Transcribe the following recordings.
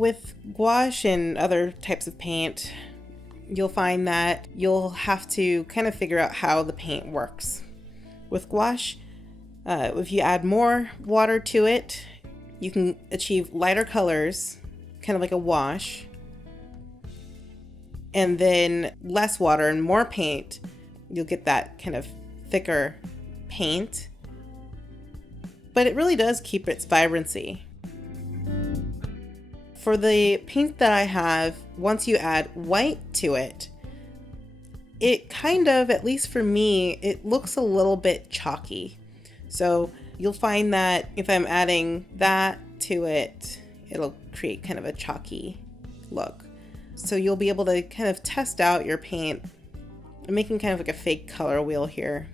With gouache and other types of paint, you'll find that you'll have to kind of figure out how the paint works. With gouache, if you add more water to it, you can achieve lighter colors, kind of like a wash. And then less water and more paint, you'll get that kind of thicker paint. But it really does keep its vibrancy. For the paint that I have, once you add white to it, it kind of, at least for me, it looks a little bit chalky. So you'll find that if I'm adding that to it, it'll create kind of a chalky look. So you'll be able to kind of test out your paint. I'm making kind of like a fake color wheel here.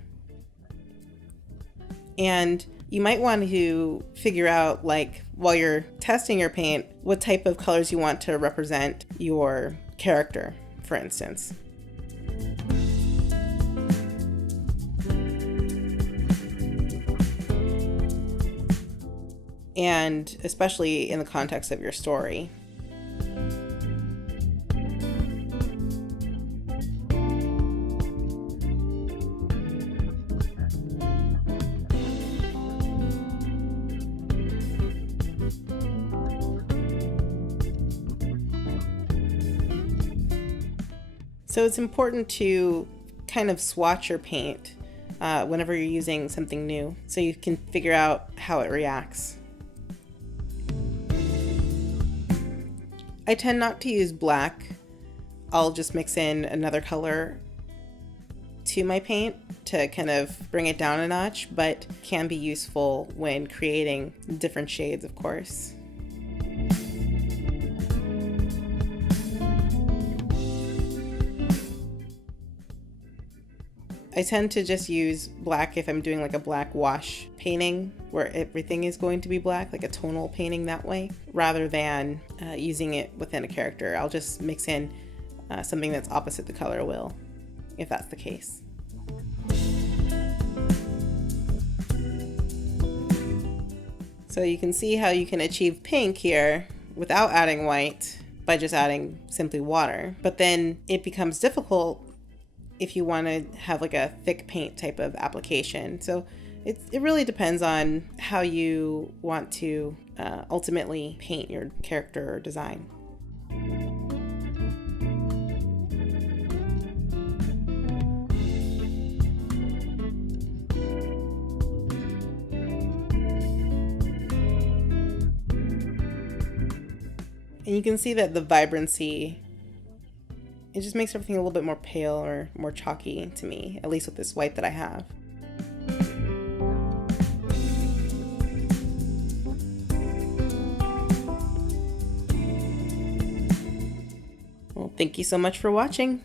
And you might want to figure out, like, while you're testing your paint, what type of colors you want to represent your character, for instance. And especially in the context of your story. So it's important to kind of swatch your paint whenever you're using something new, so you can figure out how it reacts. I tend not to use black. I'll just mix in another color to my paint to kind of bring it down a notch, but can be useful when creating different shades, of course. I tend to just use black if I'm doing like a black wash painting where everything is going to be black, like a tonal painting that way, rather than using it within a character. I'll just mix in something that's opposite the color wheel, if that's the case. So you can see how you can achieve pink here without adding white by just adding simply water. But then it becomes difficult if you want to have like a thick paint type of application. So it really depends on how you want to ultimately paint your character or design. And you can see that the vibrancy, it just makes everything a little bit more pale or more chalky to me, at least with this white that I have. Well, thank you so much for watching.